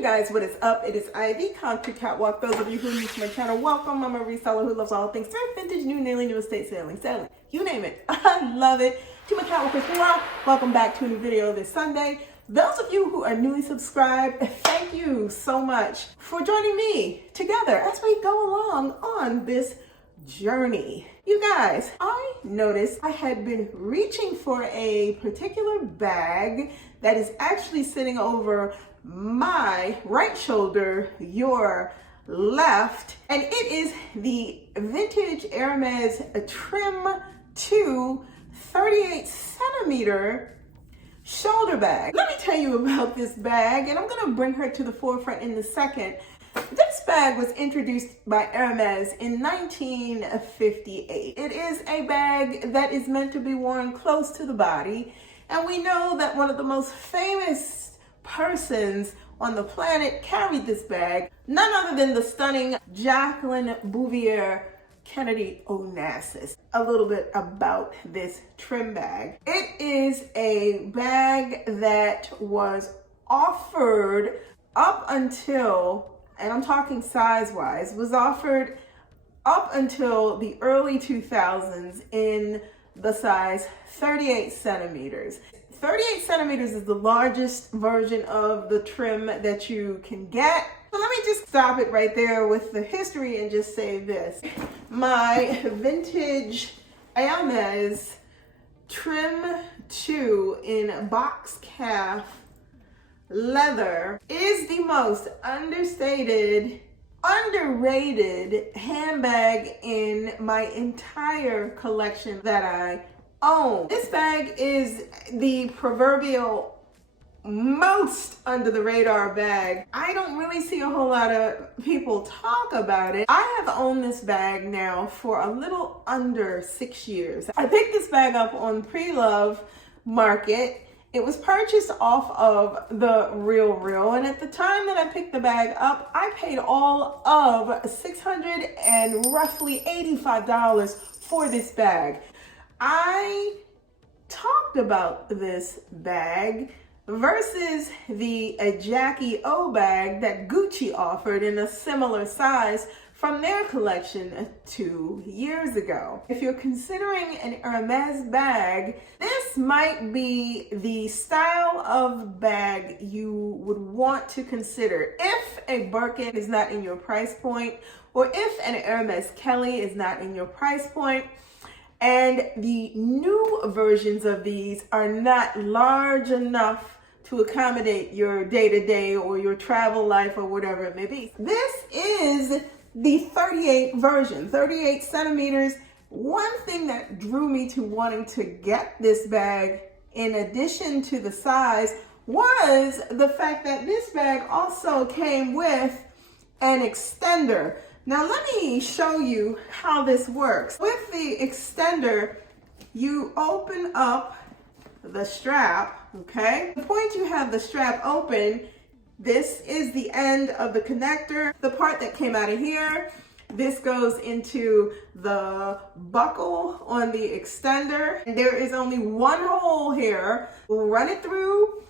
Hey guys, what is up? It is I, the Concrete Catwalk. Those of you who are new to my channel, welcome. I'm a reseller who loves all things thrift, vintage, new, nearly new estate selling, you name it. I love it. To my Catwalkers, welcome back to a new video this Sunday. Those of you who are newly subscribed, thank you so much for joining me together as we go along on this journey. You guys, I noticed I had been reaching for a particular bag that is actually sitting over my right shoulder, your left, and it is the vintage Hermes Trim 2 38 centimeter shoulder bag. Let me tell you about this bag, and I'm gonna bring her to the forefront in a second. This bag was introduced by Hermes in 1958. It is a bag that is meant to be worn close to the body, and we know that one of the most famous persons on the planet carried this bag, none other than the stunning Jacqueline Bouvier Kennedy Onassis. A little bit about this trim bag. It is a bag that was offered up until, and I'm talking size-wise, was offered up until the early 2000s in the size 38 centimeters. 38 centimeters is the largest version of the trim that you can get. So let me just stop it right there with the history and just say this. My vintage Hermes Trim 2 in box calf leather is the most understated, underrated handbag in my entire collection that I own. This bag is the proverbial most under the radar bag. I don't really see a whole lot of people talk about it. I have owned this bag now for a little under 6 years. I picked this bag up on pre-love market. It was purchased off of the Real, and at the time that I picked the bag up, I paid all of $600 and roughly $85 for this bag. I talked about this bag versus the Jackie O bag that Gucci offered in a similar size from their collection 2 years ago. If you're considering an Hermes bag, this might be the style of bag you would want to consider if a Birkin is not in your price point, or if an Hermes Kelly is not in your price point, and the new versions of these are not large enough to accommodate your day-to-day or your travel life or whatever it may be. This is the 38 version, 38 centimeters. One thing that drew me to wanting to get this bag, in addition to the size, was the fact that this bag also came with an extender. Now let me show you how this works. With the extender, you open up the strap, okay? The point you have the strap open, this is the end of the connector. The part that came out of here, this goes into the buckle on the extender. And there is only one hole here. We'll run it through.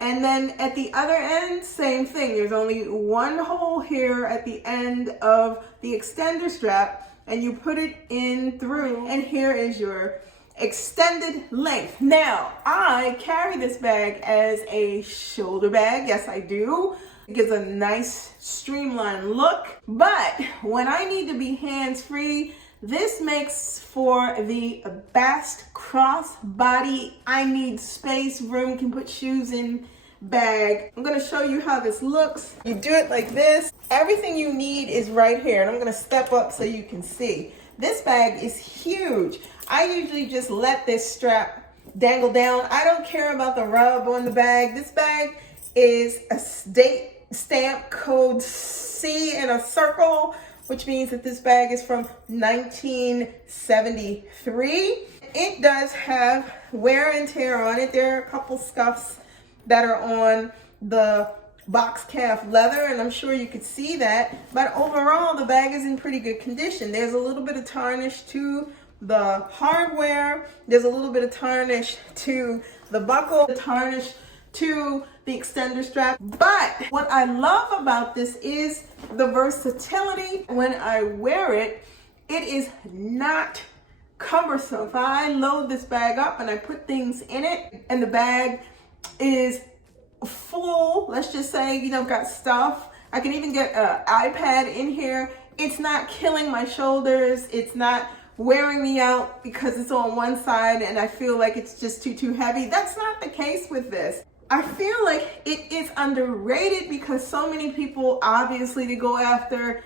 And then at the other end, same thing. There's only one hole here at the end of the extender strap, and you put it in through, and here is your extended length. Now, I carry this bag as a shoulder bag. Yes, I do. It gives a nice streamlined look. But when I need to be hands-free, this makes for the best cross-body, I need space, room, can put shoes in bag. I'm gonna show you how this looks. You do it like this. Everything you need is right here, and I'm gonna step up so you can see. This bag is huge. I usually just let this strap dangle down. I don't care about the rub on the bag. This bag is a date stamp code C in a circle, which means that this bag is from 1973. It does have wear and tear on it. There are a couple scuffs that are on the box calf leather, and I'm sure you could see that, but overall the bag is in pretty good condition. There's a little bit of tarnish to the hardware, there's a little bit of tarnish to the buckle, the tarnish to the extender strap. But what I love about this is the versatility. When I wear it, it is not cumbersome. If I load this bag up and I put things in it and the bag is full, let's just say, you know, got stuff. I can even get an iPad in here. It's not killing my shoulders. It's not wearing me out because it's on one side and I feel like it's just too heavy. That's not the case with this. I feel like it is underrated because so many people, obviously, they go after,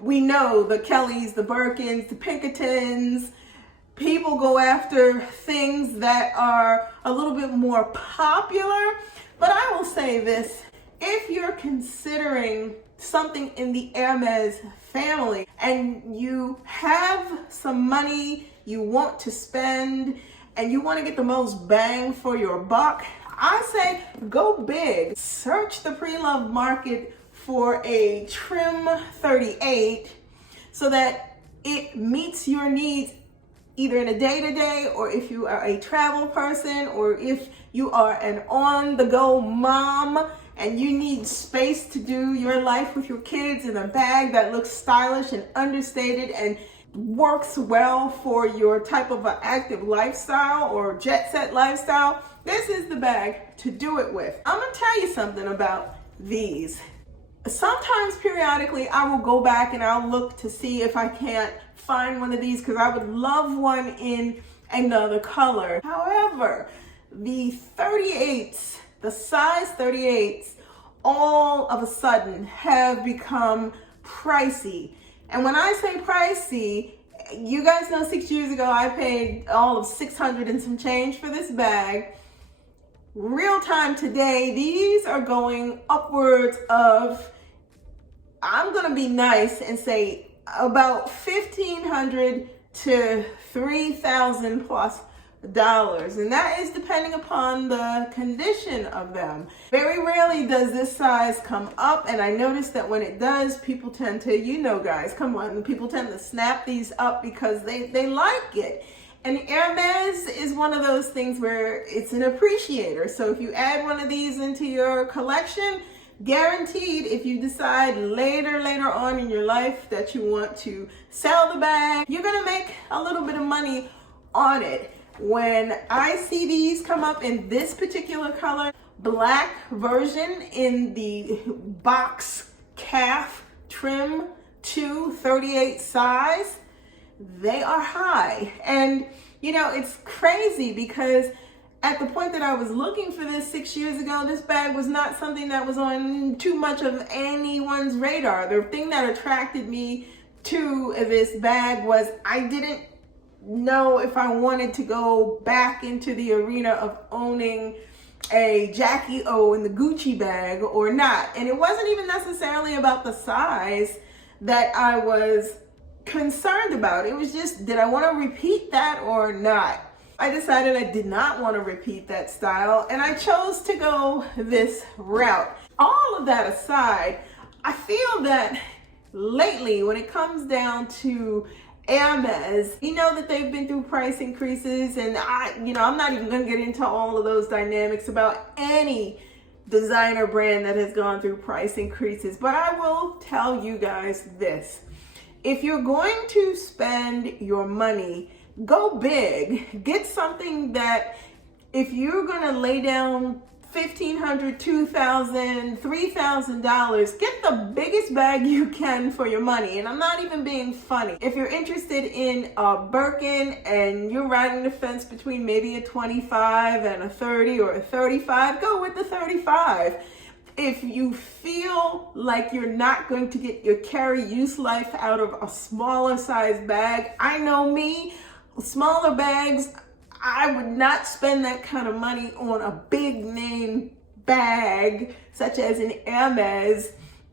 we know, the Kellys, the Birkins, the Pinkertons. People go after things that are a little bit more popular. But I will say this, if you're considering something in the Hermes family and you have some money you want to spend and you want to get the most bang for your buck, I say go big. Search the pre-loved market for a trim 38 so that it meets your needs either in a day-to-day, or if you are a travel person, or if you are an on-the-go mom and you need space to do your life with your kids in a bag that looks stylish and understated and works well for your type of an active lifestyle or jet set lifestyle, this is the bag to do it with. I'm gonna tell you something about these. Sometimes periodically I will go back and I'll look to see if I can't find one of these because I would love one in another color. However, the 38s, the size 38s, all of a sudden have become pricey. And when I say pricey, you guys know 6 years ago I paid all of $600 and some change for this bag. Real time today, these are going upwards of, I'm gonna be nice and say about $1,500 to $3,000 plus dollars, and that is depending upon the condition of them. Very rarely does this size come up, and I noticed that when it does, people tend to, you know guys, come on, people tend to snap these up because they like it. And Hermes is one of those things where it's an appreciator. So if you add one of these into your collection, guaranteed, if you decide later on in your life that you want to sell the bag, you're gonna make a little bit of money on it. When I see these come up in this particular color, black version in the box calf trim 238 size, they are high. And you know, it's crazy because at the point that I was looking for this 6 years ago, this bag was not something that was on too much of anyone's radar. The thing that attracted me to this bag was I didn't know if I wanted to go back into the arena of owning a Jackie O in the Gucci bag or not. And it wasn't even necessarily about the size that I was concerned about. It was just, did I want to repeat that or not? I decided I did not want to repeat that style, and I chose to go this route. All of that aside, I feel that lately when it comes down to Hermes, you know that they've been through price increases, and I'm not even going to get into all of those dynamics about any designer brand that has gone through price increases, but I will tell you guys this. If you're going to spend your money, go big. Get something that if you're gonna lay down $1,500, $2,000, $3,000, get the biggest bag you can for your money. And I'm not even being funny. If you're interested in a Birkin and you're riding the fence between maybe a 25 and a 30 or a 35, go with the 35. If you feel like you're not going to get your carry use life out of a smaller size bag, I know me, smaller bags, I would not spend that kind of money on a big name bag such as an Hermes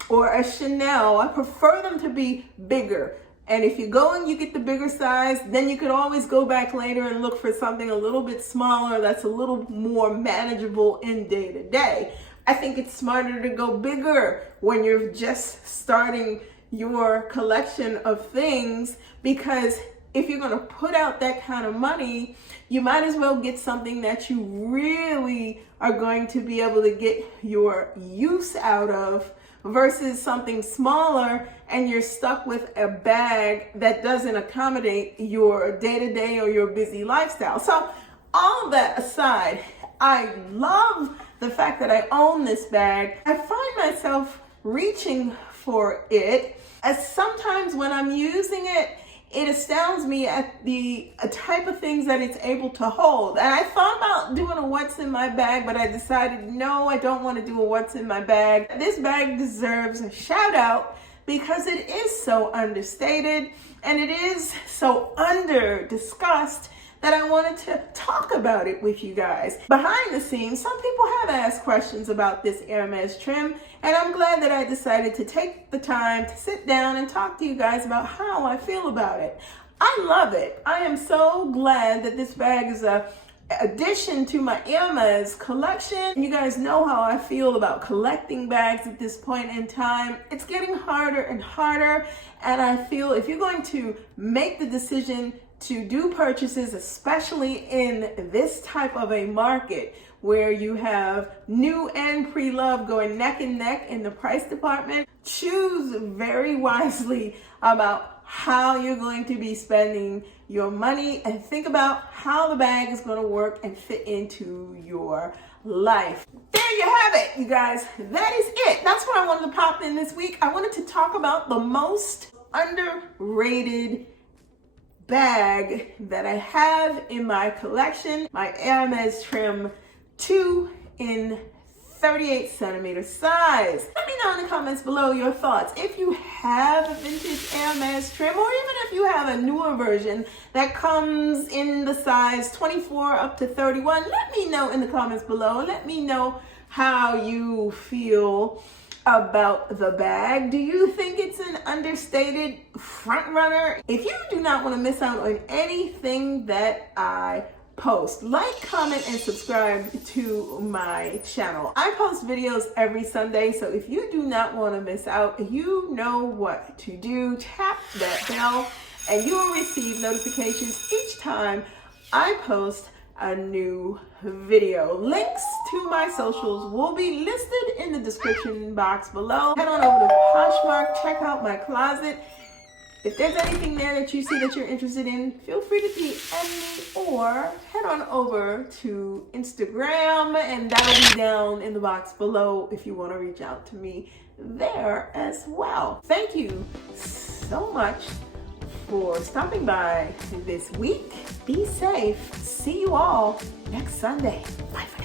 or a Chanel. I prefer them to be bigger. And if you go and you get the bigger size, then you could always go back later and look for something a little bit smaller that's a little more manageable in day to day. I think it's smarter to go bigger when you're just starting your collection of things because if you're going to put out that kind of money, you might as well get something that you really are going to be able to get your use out of versus something smaller and you're stuck with a bag that doesn't accommodate your day-to-day or your busy lifestyle. So all of that aside, I love the fact that I own this bag. I find myself reaching for it, as sometimes when I'm using it, it astounds me at the type of things that it's able to hold. And I thought about doing a what's in my bag, but I decided, no, I don't want to do a what's in my bag. This bag deserves a shout out because it is so understated and it is so under discussed that I wanted to talk about it with you guys. Behind the scenes, some people have asked questions about this Hermes trim, and I'm glad that I decided to take the time to sit down and talk to you guys about how I feel about it. I love it. I am so glad that this bag is a addition to my Hermes collection. You guys know how I feel about collecting bags at this point in time. It's getting harder and harder, and I feel if you're going to make the decision to do purchases, especially in this type of a market where you have new and pre-loved going neck and neck in the price department, choose very wisely about how you're going to be spending your money and think about how the bag is going to work and fit into your life. There you have it, you guys. That is it. That's what I wanted to pop in this week. I wanted to talk about the most underrated bag that I have in my collection, my Hermes trim 2 in 38 centimeter size. Let me know in the comments below your thoughts. If you have a vintage Hermes trim, or even if you have a newer version that comes in the size 24 up to 31, let me know in the comments below. Let me know how you feel about the bag. Do you think it's an understated front runner? If you do not want to miss out on anything that I post, like, comment, and subscribe to my channel. I post videos every Sunday, so if you do not want to miss out, you know what to do. Tap that bell and you will receive notifications each time I post a new video. Links to my socials will be listed in the description box below. Head on over to Poshmark, check out my closet. If there's anything there that you see that you're interested in, feel free to DM me or head on over to Instagram, and that'll be down in the box below if you want to reach out to me there as well. Thank you so much for stopping by this week. Be safe. See you all next Sunday. Bye for now.